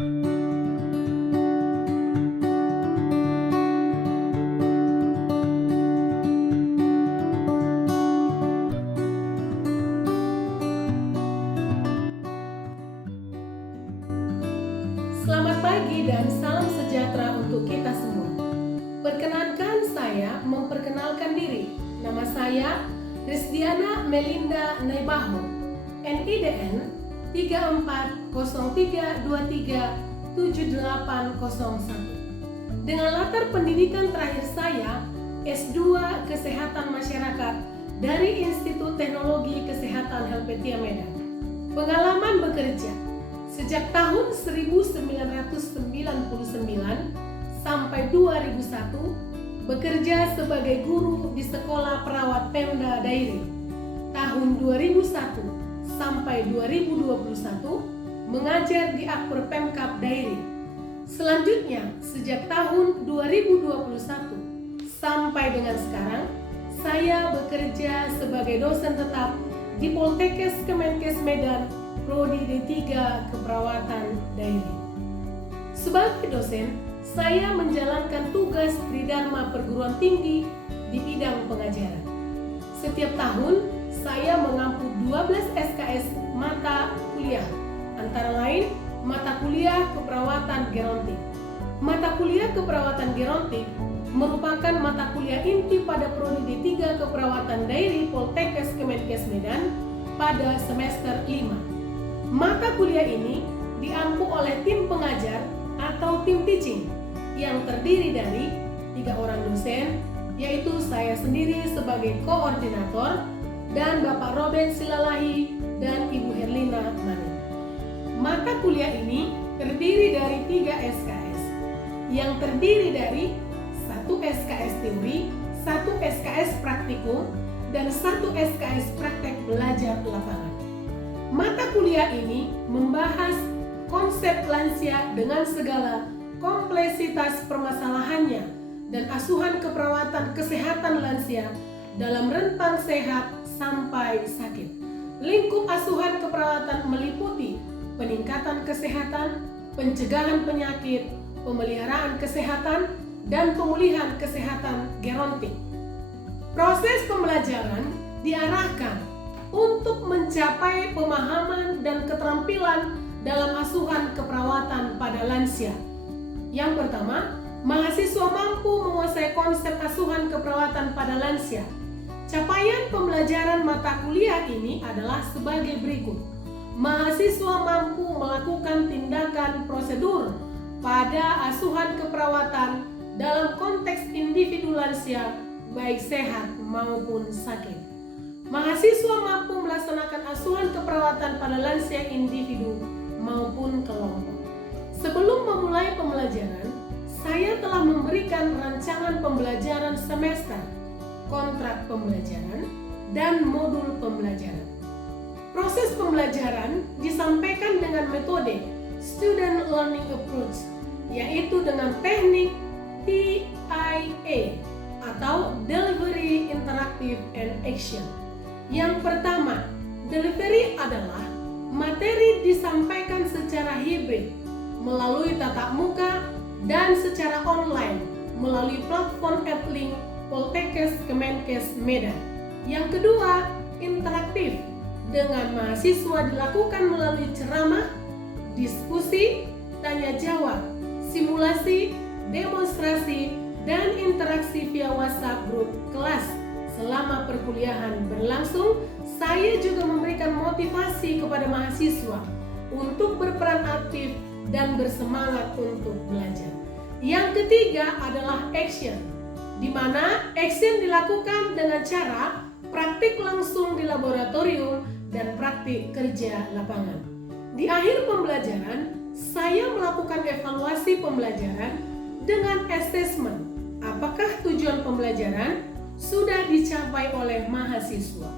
Selamat pagi dan salam sejahtera untuk kita semua. Perkenankan saya memperkenalkan diri. Nama saya Rizdiana Melinda Naibaho, NIDN 3403237801. Dengan latar pendidikan terakhir saya S2 Kesehatan Masyarakat dari Institut Teknologi Kesehatan Helvetia Medan. Pengalaman bekerja sejak tahun 1999 sampai 2001 bekerja sebagai guru di Sekolah Perawat Pemda Dairi. Tahun 2001 sampai 2021 mengajar di Akper Pemkab Dairi. Selanjutnya sejak tahun 2021 sampai dengan sekarang saya bekerja sebagai dosen tetap di Poltekkes Kemenkes Medan Prodi D3 Keperawatan Dairi. Sebagai dosen, saya menjalankan tugas Tridharma Perguruan Tinggi di bidang pengajaran. Setiap tahun, saya mengampu 12 SKS mata kuliah, antara lain mata kuliah keperawatan gerontik. Mata kuliah keperawatan gerontik merupakan mata kuliah inti pada Prodi D3 Keperawatan Dairi Poltekkes Kemenkes Medan pada semester 5. Mata kuliah ini diampu oleh tim pengajar atau tim teaching yang terdiri dari 3 orang dosen, yaitu saya sendiri sebagai koordinator dan Bapak Robert Silalahi dan Ibu Herlina Mani. Mata kuliah ini terdiri dari 3 SKS yang terdiri dari 1 SKS teori, 1 SKS praktikum, dan 1 SKS praktek belajar lapangan. Mata kuliah ini membahas konsep lansia dengan segala kompleksitas permasalahannya dan asuhan keperawatan kesehatan lansia dalam rentang sehat sampai sakit. Lingkup asuhan keperawatan meliputi peningkatan kesehatan, pencegahan penyakit, pemeliharaan kesehatan, dan pemulihan kesehatan gerontik. Proses pembelajaran diarahkan untuk mencapai pemahaman dan keterampilan dalam asuhan keperawatan pada lansia. Yang pertama, mahasiswa mampu menguasai konsep asuhan keperawatan pada lansia. Capaian pembelajaran mata kuliah ini adalah sebagai berikut. Mahasiswa mampu melakukan tindakan prosedur pada asuhan keperawatan dalam konteks individu lansia, baik sehat maupun sakit. Mahasiswa mampu melaksanakan asuhan keperawatan pada lansia individu maupun kelompok. Sebelum memulai pembelajaran, saya telah memberikan rancangan pembelajaran semester, kontrak pembelajaran, dan modul pembelajaran. Proses pembelajaran disampaikan dengan metode Student Learning Approach, yaitu dengan teknik DIA atau Delivery Interactive and Action. Yang pertama, delivery adalah materi disampaikan secara hibrid melalui tatap muka dan secara online melalui platform Edlink Poltekkes Kemenkes Medan. Yang kedua, interaktif dengan mahasiswa dilakukan melalui ceramah, diskusi, tanya jawab, simulasi, demonstrasi, dan interaksi via WhatsApp grup kelas. Selama perkuliahan berlangsung, saya juga memberikan motivasi kepada mahasiswa untuk berperan aktif dan bersemangat untuk belajar. Yang ketiga adalah action, di mana action dilakukan dengan cara praktik langsung di laboratorium dan praktik kerja lapangan. Di akhir pembelajaran, saya melakukan evaluasi pembelajaran dengan assessment. Apakah tujuan pembelajaran sudah dicapai oleh mahasiswa?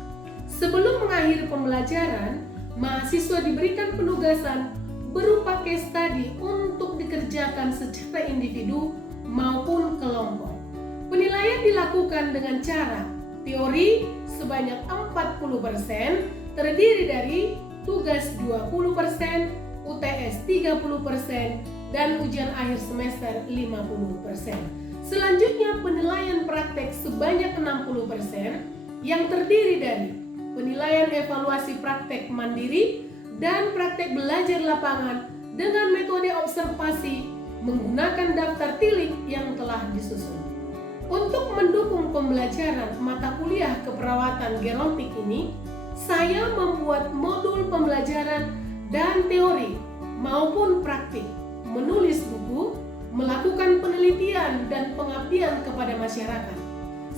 Sebelum mengakhiri pembelajaran, mahasiswa diberikan penugasan berupa case study untuk dikerjakan secara individu maupun kelompok. Penilaian dilakukan dengan cara teori sebanyak 40%, terdiri dari tugas 20%, UTS 30%, dan ujian akhir semester 50%. Selanjutnya penilaian praktek sebanyak 60% yang terdiri dari penilaian evaluasi praktek mandiri dan praktek belajar lapangan dengan metode observasi menggunakan daftar tilik yang telah disusun. Untuk mendukung pembelajaran mata kuliah keperawatan gerontik ini, saya membuat modul pembelajaran dan teori maupun praktik, menulis buku, melakukan penelitian dan pengabdian kepada masyarakat.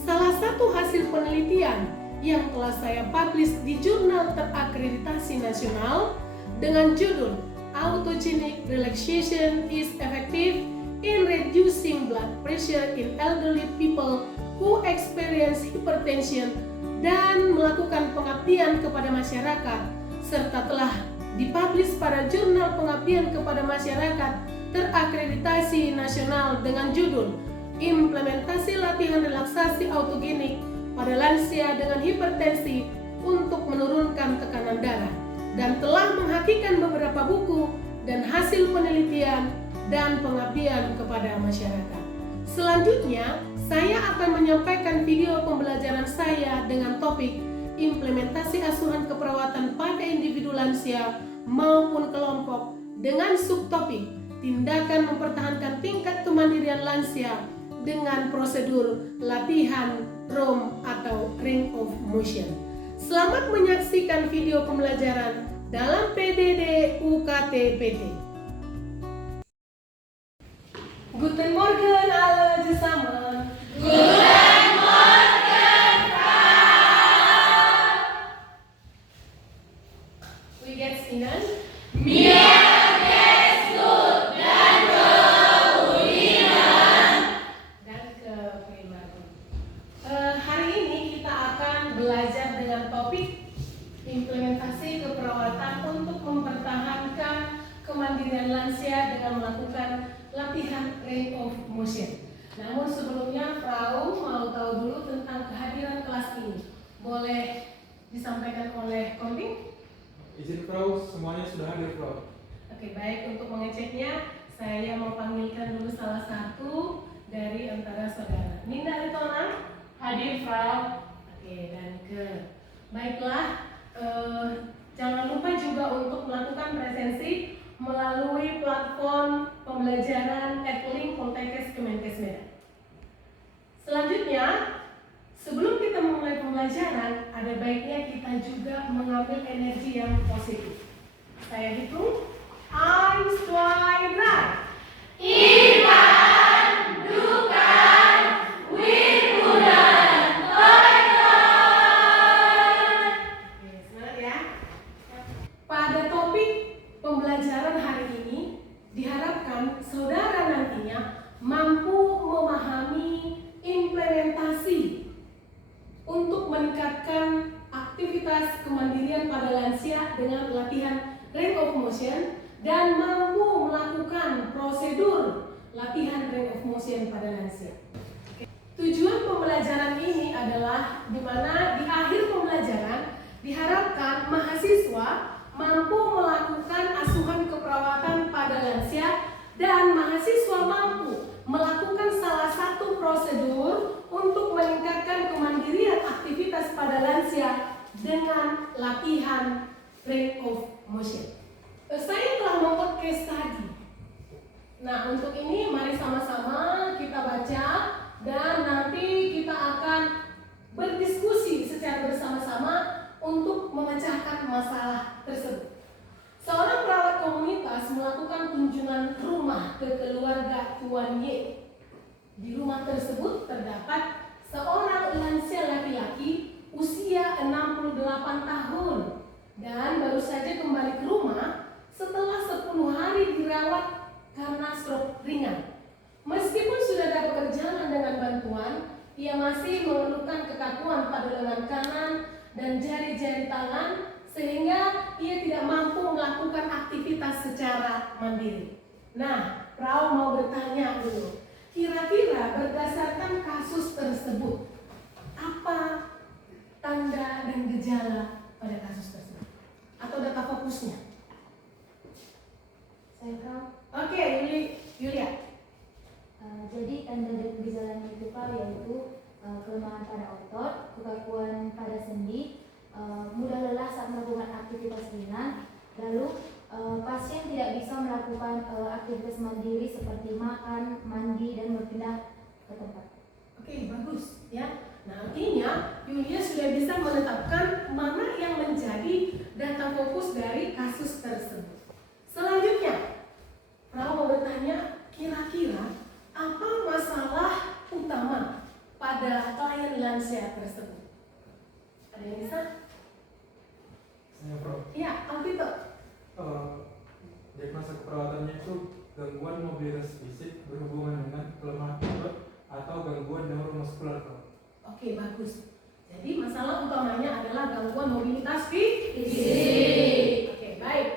Salah satu hasil penelitian yang telah saya publish di jurnal terakreditasi nasional dengan judul Autogenic Relaxation is Effective in Reducing Blood Pressure in Elderly People who Experience Hypertension dan melakukan pengabdian kepada masyarakat serta telah dipublish pada jurnal pengabdian kepada masyarakat terakreditasi nasional dengan judul Implementasi Latihan Relaksasi Autogenik pada lansia dengan hipertensi untuk menurunkan tekanan darah, dan telah menghakikan beberapa buku dan hasil penelitian dan pengabdian kepada masyarakat. Selanjutnya, saya akan menyampaikan video pembelajaran saya dengan topik implementasi asuhan keperawatan pada individu lansia maupun kelompok dengan subtopik tindakan mempertahankan tingkat kemandirian lansia dengan prosedur latihan ROM atau Range of Motion. Selamat menyaksikan video pembelajaran dalam PDD UKT PT. Guten Morgen alle zusammen. Guten Morgen, Frau. Wie geht's Ihnen? Mir geht's gut, danke und Ihnen. Danke, prima. Hari ini kita akan belajar dengan topik implementasi keperawatan untuk mempertahankan kemandirian lansia dengan melakukan latihan range of motion. Namun sebelumnya Frau mau tahu dulu tentang kehadiran kelas ini. Boleh disampaikan oleh Kombing? Izin Frau, semuanya sudah hadir Frau. Oke, baik, untuk mengeceknya saya mau panggilkan dulu salah satu dari antara saudara. Ninda Ritona? Hadir, Frau. Oke, dan baiklah, jangan lupa juga untuk melakukan presensi melalui platform pembelajaran @link Poltekkes Kemenkes Medan. Selanjutnya, sebelum kita memulai pembelajaran, ada baiknya kita juga mengambil energi yang positif. Saya hitung, 1, 2, 3. Iman, dukan, wirbudan, toilet. Oke, semangat ya. Pada topik pembelajaran hari ini, diharapkan saudara nantinya mampu memahami implementasi untuk meningkatkan aktivitas kemandirian pada lansia dengan latihan range of motion dan mampu melakukan prosedur latihan range of motion pada lansia. Tujuan pembelajaran ini adalah di mana di akhir pembelajaran diharapkan mahasiswa mampu melakukan asuhan keperawatan pada lansia dan mahasiswa mampu melakukan salah satu prosedur untuk meningkatkan kemandirian aktivitas pada lansia dengan latihan range of motion. Saya telah membuat case study. Nah, untuk ini mari sama-sama kita baca dan nanti kita akan berdiskusi secara bersama-sama untuk memecahkan masalah tersebut. Seorang perawat komunitas melakukan kunjungan rumah ke keluarga Tuan Y. Di rumah tersebut terdapat seorang lansia laki-laki usia 68 tahun dan baru saja kembali ke rumah setelah 10 hari dirawat karena stroke ringan. Meskipun sudah dapat berjalan dengan bantuan, ia masih mengeluhkan kekakuan pada lengan kanan dan jari-jari tangan sehingga ia tidak mampu melakukan aktivitas secara mandiri. Nah, Frau mau bertanya dulu, kira-kira berdasarkan kasus tersebut, apa tanda dan gejala pada kasus tersebut? Atau data fokusnya? Saya Frau. Oke, Yulia. Jadi tanda dan gejalanya itu Frau yaitu kelemahan pada otot, kekakuan pada sendi, mudah lelah saat melakukan aktivitas ringan, lalu pasien tidak bisa melakukan aktivitas mandiri seperti makan, mandi, dan berpindah ke tempat. Oke, bagus ya. Nah, artinya Yulia sudah bisa menetapkan mana yang menjadi data fokus dari kasus tersebut. Selanjutnya, Frau mau bertanya, kira-kira apa masalah utama pada klien lansia tersebut? Ada yang bisa? Saya Prof. Iya, Alvito. Diagnosa keperawatannya itu gangguan mobilitas fisik berhubungan dengan kelemahan otot atau gangguan neuromuskular, Prof. Oke, bagus. Jadi masalah utamanya adalah gangguan mobilitas fisik. Oke, baik.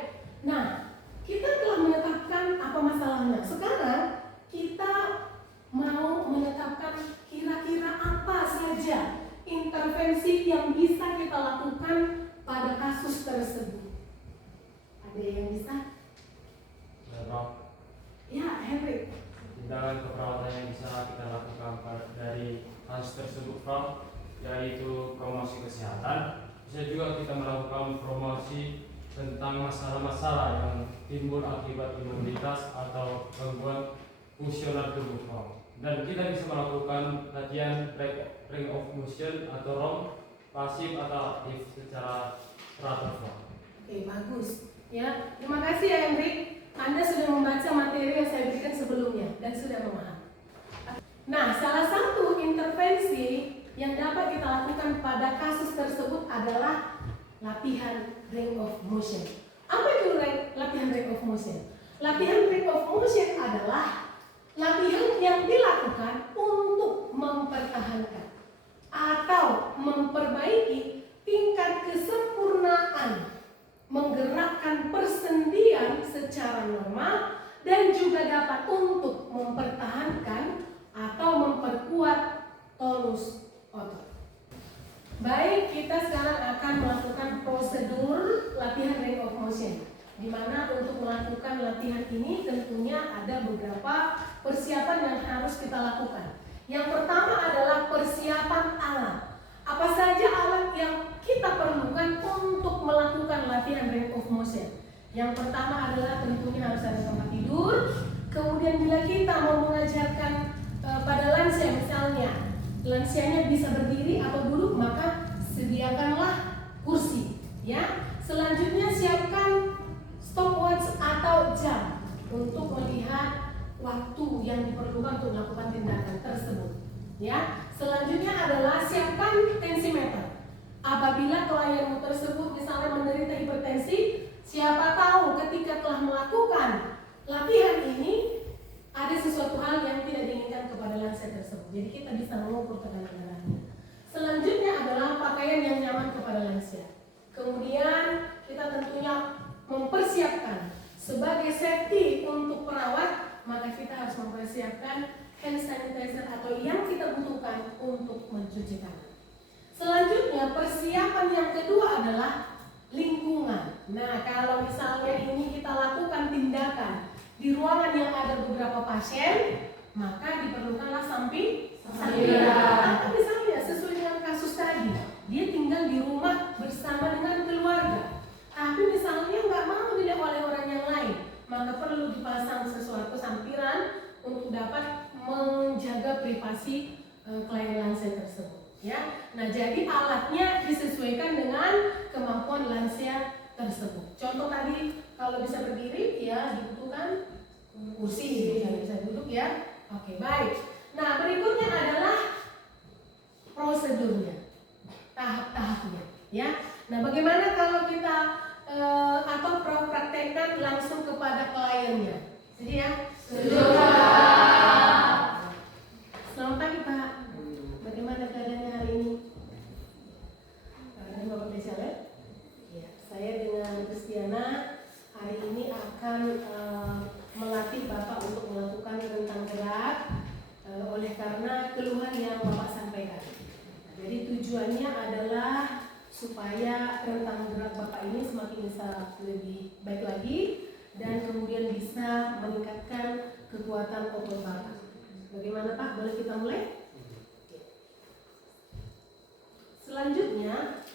Nah, kita telah menetapkan apa masalahnya. Sekarang kita mau menetapkan kira-kira apa saja intervensi yang bisa kita lakukan pada kasus tersebut. Ada yang bisa? Ya, Prof. Ya, Henry. Tindakan keperawatan yang bisa kita lakukan dari kasus tersebut, Prof, yaitu promosi kesehatan. Bisa juga kita melakukan promosi tentang masalah-masalah yang timbul akibat imunitas atau gangguan fungsional tubuh, Prof. Dan kita bisa melakukan latihan range of motion atau ROM pasif atau aktif secara teratur, Prof. Oke, bagus. Ya, terima kasih ya Henry. Anda sudah membaca materi yang saya berikan sebelumnya dan sudah memahami. Nah, salah satu intervensi yang dapat kita lakukan pada kasus tersebut adalah latihan range of motion. Apa itu latihan range of motion? Latihan range of motion adalah latihan yang dilakukan untuk mempertahankan atau memperbaiki tingkat kesempurnaan menggerakkan persendian secara normal dan juga dapat untuk mempertahankan atau memperkuat tonus otot. Baik, kita sekarang akan melakukan prosedur latihan range of motion, di mana untuk melakukan latihan ini tentunya ada beberapa persiapan yang harus kita lakukan. Yang pertama adalah persiapan alat. Apa saja alat yang kita perlukan untuk melakukan latihan range of motion? Yang pertama adalah tentunya harus ada tempat tidur. Kemudian bila kita mau mengajarkan pada lansia, misalnya lansianya bisa berdiri atau duduk, maka sediakanlah kursi. Ya. Selanjutnya siapkan stopwatch atau jam untuk melihat waktu yang diperlukan untuk melakukan tindakan tersebut. Ya, selanjutnya adalah siapkan tensimeter. Apabila klienmu tersebut misalnya menderita hipertensi, siapa tahu ketika telah melakukan latihan ini ada sesuatu hal yang tidak diinginkan kepada lansia tersebut. Jadi kita bisa mengukur tekanan darahnya. Selanjutnya adalah pakaian yang nyaman kepada lansia. Kemudian kita tentunya mempersiapkan sebagai safety untuk perawat, maka kita harus mempersiapkan hand sanitizer atau yang kita butuhkan untuk mencuci tangan. Selanjutnya persiapan yang kedua adalah lingkungan. Nah, kalau misalnya ini kita lakukan tindakan di ruangan yang ada beberapa pasien, maka diperlukanlah sampiran. Atau misalnya sesuai dengan kasus tadi, dia tinggal di rumah bersama dengan keluarga, tapi misalnya nggak mau dilihat oleh orang yang lain, maka perlu dipasang sesuatu sampiran untuk dapat menjaga privasi klien lansia tersebut. Ya, nah jadi alatnya disesuaikan dengan kemampuan lansia tersebut. Contoh tadi kalau bisa berdiri, ya dibutuhkan kursi, bisa duduk ya. Oke, baik. Nah berikutnya adalah prosedurnya, tahap-tahapnya. Ya, nah bagaimana kalau kita atau praktekkan langsung kepada kliennya? Jadi ya. Selamat pagi Pak. Bagaimana keadaannya hari ini? Ini Bapak Spesialis? Ya, saya dengan Kristiana hari ini akan melatih Bapak untuk melakukan rentang gerak oleh karena keluhan yang Bapak sampaikan. Jadi tujuannya adalah supaya rentang gerak Bapak ini semakin bisa lebih baik lagi dan kemudian bisa bisa meningkatkan kekuatan otot Bapak. Bagaimana Pak? Boleh kita mulai? Selanjutnya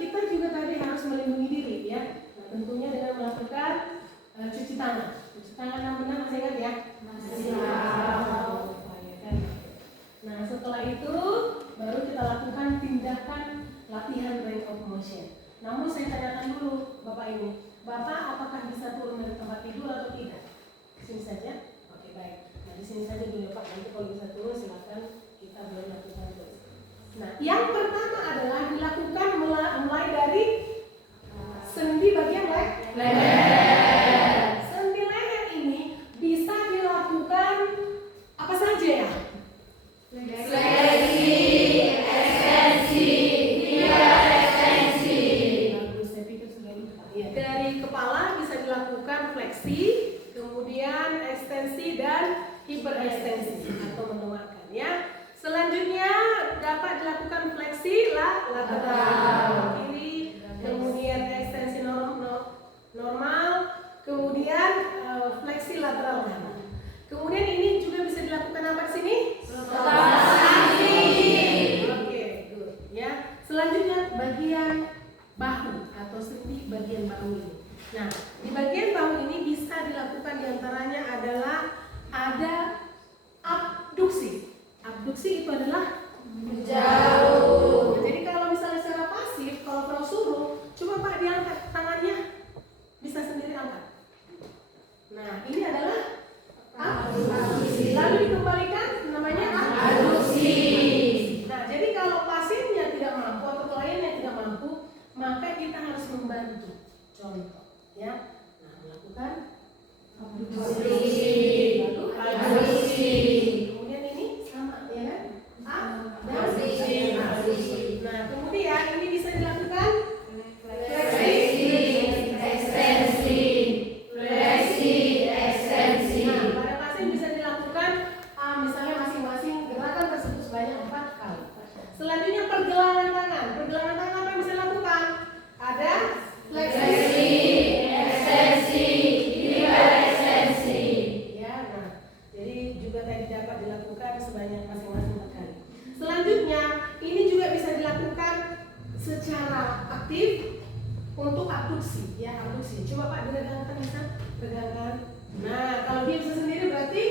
kita juga tadi harus melindungi diri ya. Nah, tentunya dengan melakukan cuci tangan. Cuci tangan yang benar masih ingat ya? Masih. Nah setelah itu baru kita lakukan tindakan latihan range of motion. Namun saya tanyakan dulu Bapak ini, Bapak apakah bisa turun dari tempat tidur atau tidak? Sini saja. Oke baik. Nah di sini saja dulu Pak. Nanti kalau bisa turun silakan kita boleh lakukan terus. Nah yang pertama adalah dilakukan mulai dari sendi bagian leher. Sendi leher ini bisa dilakukan apa saja ya? Fleksi, ekstensi, ekstensi. Bagus, saya pikir sudah lupa. Ya, dari kepala bisa dilakukan fleksi, kemudian ekstensi dan hiperekstensi atau mendoakan ya. Selanjutnya dapat dilakukan fleksi lateral kiri, kemudian ekstensi normal, kemudian fleksi lateral kanan. Kemudian ini juga bisa dilakukan apa di sini? Oke, good. Ya. Selanjutnya bagian bahu atau sendi bagian bahu ini. Nah, di bagian bahu ini bisa dilakukan diantaranya adalah ada abduksi. Abduksi itu adalah Menjauh. Jadi kalau misalnya secara pasif, kalau Frau suruh, coba Pak diangkat tangannya, bisa sendiri angkat. Nah, ini adalah abduksi. Lalu dikembalikan namanya Aduksi. Nah, jadi kalau pasiennya tidak mampu atau kliennya tidak mampu, maka kita harus membantu. Contoh, ya. Nah, melakukan Abduksi. Lalu Aduksi. Kemudian ini sama, ya kan? Abduksi. Nah, kemudian ini bisa dilakukan Fleksi, ekstensi, fleksi, ekstensi. Nah, pada pasien bisa dilakukan misalnya masing-masing gerakan tersebut sebanyak 4 kali. Selanjutnya pergelangan tangan. Pergelangan tangan apa yang bisa dilakukan? Ada Fleksi, ekstensi, hiperekstensi. Ya, nah, jadi juga tadi dapat dilakukan sebanyak masing-masing 4 kali. Selanjutnya, ini juga bisa dilakukan secara aktif untuk abduksi, ya abduksi. Coba Pak diregangkan bisa, regangkan. Nah, kalau dia bisa sendiri berarti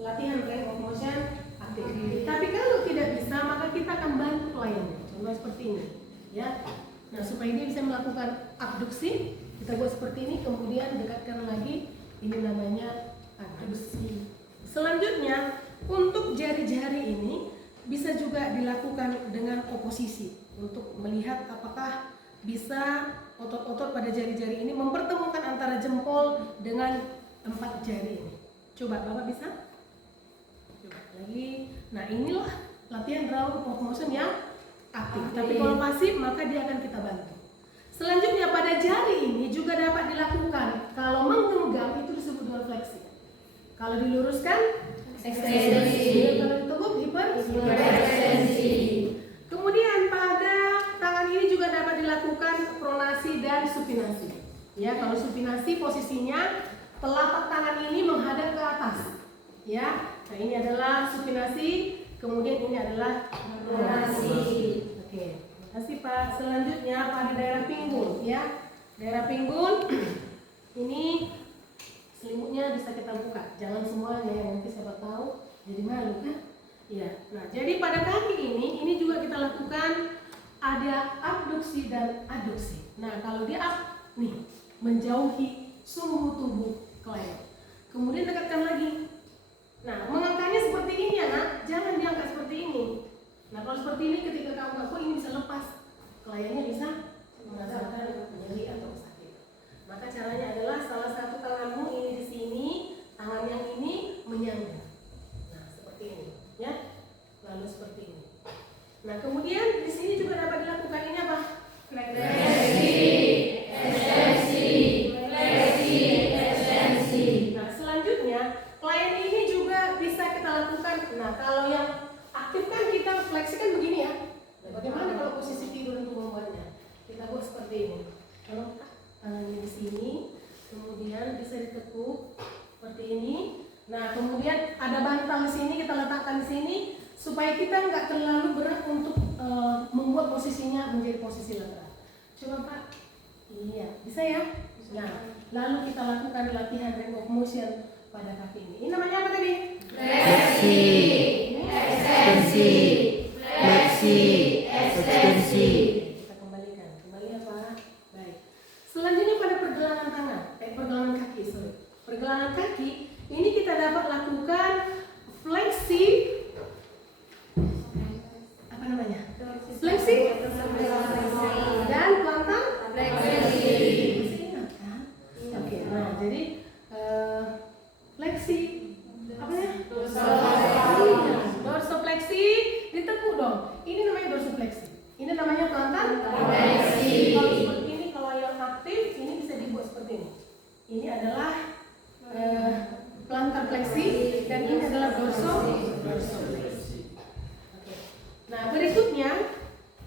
latihan range of motion aktif. Tapi kalau tidak bisa, maka kita akan bantu kliennya. Contoh seperti ini, ya. Nah, supaya dia bisa melakukan abduksi, kita buat seperti ini, kemudian dekatkan lagi. Ini namanya abduksi. Selanjutnya, untuk jari-jari ini bisa juga dilakukan dengan oposisi untuk melihat apakah bisa otot-otot pada jari-jari ini mempertemukan antara jempol dengan 4 jari ini. Coba Bapak bisa? Coba lagi. Nah, inilah latihan range of motion yang aktif. Tapi kalau pasif maka dia akan kita bantu. Selanjutnya pada jari ini juga dapat dilakukan. Kalau menggenggam itu disebut dengan fleksi. Kalau diluruskan ekstensi. Kalau diteguk hiperekstensi. Kemudian pada tangan ini juga dapat dilakukan pronasi dan supinasi. Ya, kalau supinasi posisinya telapak tangan ini menghadap ke atas. Ya. Nah, ini adalah supinasi, kemudian ini adalah pronasi. Oke. Terima kasih Pak. Selanjutnya pada daerah pinggul, ya. Daerah pinggul ini selimutnya bisa kita buka, jangan semuanya ya, nanti siapa tahu jadi malu kan? Ya. Nah, jadi pada kaki ini juga kita lakukan ada abduksi dan aduksi. Nah, kalau dia nih menjauhi sumbu tubuh klien, kemudian dekatkan lagi. Nah, mengangkatnya seperti ini ya nak, jangan diangkat seperti ini. Nah, kalau seperti ini ketika kamu ngaku ini bisa lepas, kliennya bisa merasakan nyeri atau sakit. Maka caranya adalah salah satu tanganmu ini di sini, tangan yang ini menyangga. Nah, seperti ini, ya. Lalu seperti ini. Nah, kemudian di sini juga dapat dilakukan ini apa? Fleksi, ekstensi, fleksi, ekstensi. Nah, selanjutnya klien ini juga bisa kita lakukan. Nah, kalau yang aktif kan kita fleksikan begini ya. Nah, bagaimana kalau posisi tidur untuk membuatnya? Kita buat seperti ini. Kalau tangannya di sini, kemudian bisa ditekuk ini. Nah, kemudian ada bantal di sini, kita letakkan di sini supaya kita nggak terlalu berat untuk membuat posisinya menjadi posisi lateral. Coba Pak. Iya, bisa ya? Nah, lalu kita lakukan latihan range of motion pada kaki ini. Ini namanya apa tadi? Fleksi, ekstensi, fleksi, ekstensi. Kita kembalikan. Kembali ya Pak. Baik. Selanjutnya pada pergelangan tangan, pergelangan kaki, sorry. Pergelangan kaki, ini kita dapat lakukan fleksi. Apa namanya? Fleksi dan plantar fleksi. Masih ingat kan? Oke. Nah, jadi fleksi apa ya? Dorsofleksi, ditekuk dong. Ini namanya dorsofleksi. Ini namanya plantar fleksi. Kalau seperti ini, kalau yang aktif, ini bisa dibuat seperti ini. Ini adalah plantar fleksi dan ini adalah dorsofleksi. Oke. Nah, berikutnya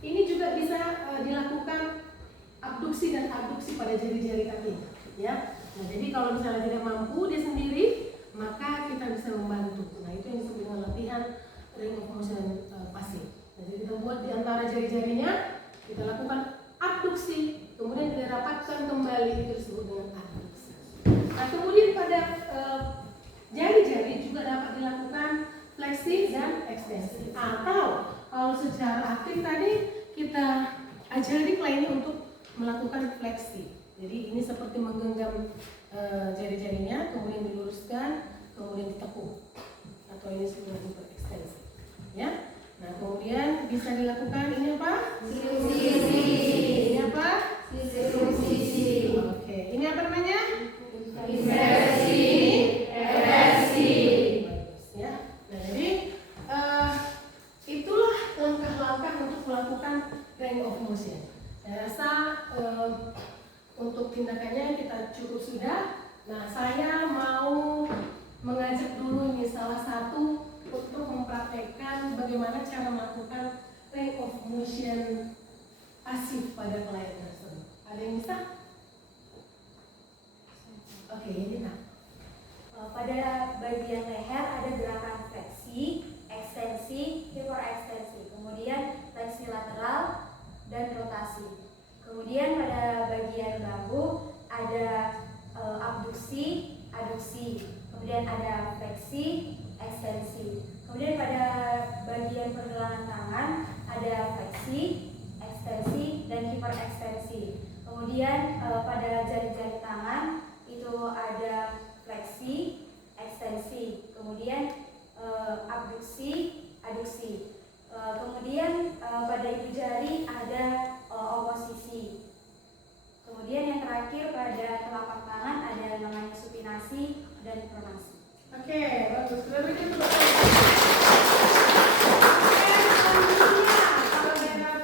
ini juga bisa dilakukan abduksi dan abduksi pada jari-jari kaki, ya. Nah, jadi kalau misalnya tidak mampu dia sendiri, maka kita bisa membantu. Nah, itu yang disebut dengan latihan range of motion pasif. Nah, jadi kita buat di antara jari-jarinya, kita lakukan abduksi, kemudian kita rapatkan kembali, itu disebut dengan abduksi. Nah, kemudian pada jari-jari juga dapat dilakukan fleksi dan ekstensi. Atau kalau secara aktif tadi kita ajari kliennya untuk melakukan fleksi. Jadi ini seperti menggenggam jari-jarinya, kemudian diluruskan, kemudian ditekuk. Atau ini sebenarnya ekstensi. Ya. Nah, kemudian bisa dilakukan ini apa? Sisi. Ini apa? Sisi. Oke. Ini apa namanya? Inversi. Reversi. Bagus ya. Nah, jadi itulah langkah-langkah untuk melakukan range of motion. Saya rasa untuk tindakannya kita cukup sudah. Nah, saya mau mengajak dulu ini salah satu untuk mempraktekkan bagaimana cara melakukan range of motion pasif pada klien tersebut. Ada yang bisa? Oke, ini nak. Pada bagian leher ada gerakan fleksi, ekstensi, hiperekstensi, kemudian fleksi lateral dan rotasi. Kemudian pada bagian bahu ada abduksi, aduksi, kemudian ada fleksi, ekstensi. Kemudian pada bagian pergelangan tangan ada fleksi, ekstensi, dan hiperekstensi. Kemudian pada jari-jari tangan itu ada fleksi, ekstensi, kemudian abduksi, aduksi. Kemudian pada ibu jari ada oposisi. Kemudian yang terakhir pada telapak tangan ada namanya supinasi dan pronasi. Oke, bagus. Sudah bikin dulu. Kalau daerah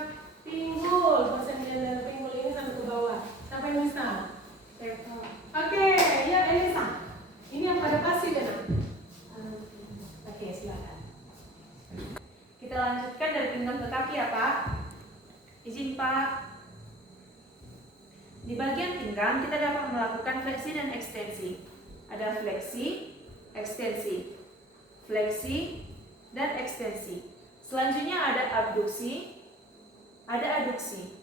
pinggul, pasien daerah pinggul ini sampai ke bawah. Siapa yang bisa? Oke, ya Elisa. Ini yang pada pasif ya nak? Oke, silakan. Kita lanjutkan dari pinggang ke kaki ya Pak. Izin Pak. Di bagian pinggang kita dapat melakukan fleksi dan ekstensi. Ada fleksi, ekstensi, fleksi, dan ekstensi. Selanjutnya ada abduksi, ada aduksi,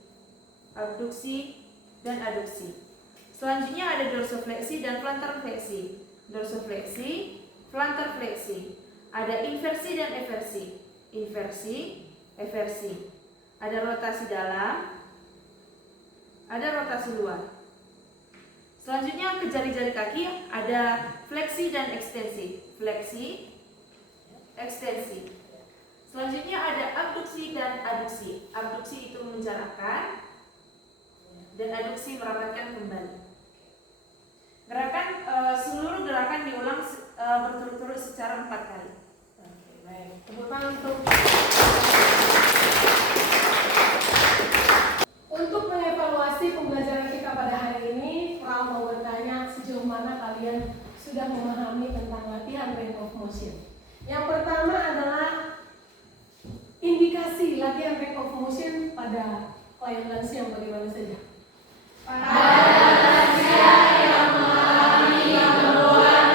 abduksi, dan aduksi. Selanjutnya ada dorsofleksi dan plantar fleksi. Dorsofleksi, plantar fleksi. Ada inversi dan eversi. Inversi, eversi. Ada rotasi dalam, ada rotasi luar. Selanjutnya ke jari-jari kaki ada fleksi dan ekstensi. Fleksi, ekstensi. Selanjutnya ada abduksi dan aduksi. Abduksi itu menjarakkan dan aduksi merapatkan kembali. Gerakan seluruh gerakan diulang berturut-turut secara 4 kali. Oke, baik. Tepuk tangan untuk mengevaluasi pembelajaran kita pada hari ini. Pram mau bertanya sejauh mana kalian sudah memahami tentang latihan range of motion. Yang pertama adalah indikasi latihan range of motion pada klien lansia yang bagaimana saja? Pada lansia yang mengalami gangguan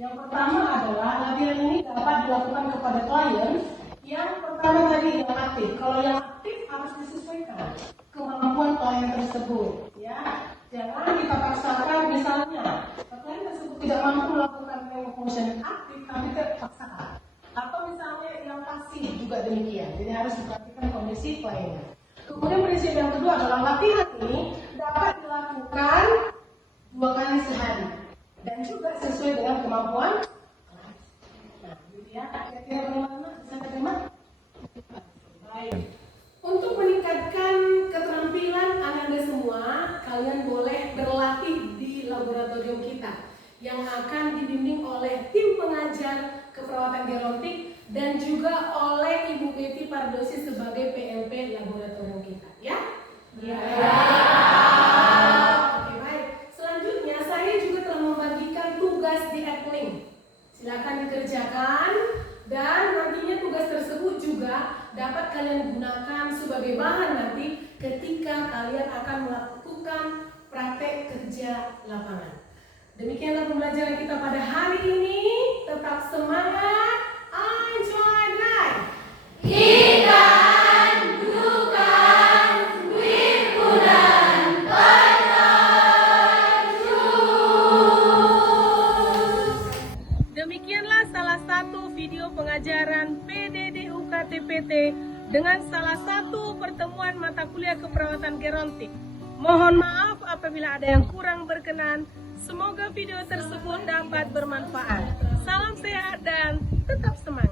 Yang pertama adalah latihan ini dapat dilakukan kepada klien yang pertama tadi yang aktif. Kalau yang aktif harus disesuaikan kemampuan klien tersebut, ya. Jangan kita paksakan, misalnya klien tersebut tidak mampu melakukan range of motion yang aktif, tapi terpaksakan. Atau misalnya yang pasif juga demikian. Jadi harus diperhatikan kondisi kliennya. Kemudian prinsip yang kedua adalah latihan ini dapat dilakukan 2 kali sehari dan juga sesuai dengan kemampuan. Nah, gitu ya. Kira-kira bagaimana? Bisa terima? Baik. Untuk meningkatkan keterampilan Anda semua, kalian boleh berlatih di laboratorium kita yang akan dibimbing oleh tim pengajar keperawatan gerontik dan juga oleh Ibu Betty Pardosi sebagai PLP laboratorium kita, ya? Ya. Oke, baik. Selanjutnya saya juga telah membagikan tugas di Appling. Silakan dikerjakan dan nantinya tugas tersebut juga dapat kalian gunakan sebagai bahan nanti ketika kalian akan melakukan praktek kerja lapangan. Demikianlah pembelajaran kita pada hari ini. Tetap semangat. Enjoy life. Kita bukan wimpunan penerjun. Demikianlah salah satu video pengajaran PDDUK-TPT dengan salah satu pertemuan mata kuliah keperawatan gerontik. Mohon maaf apabila ada yang kurang berkenan. Semoga video tersebut dapat bermanfaat. Salam sehat dan tetap semangat.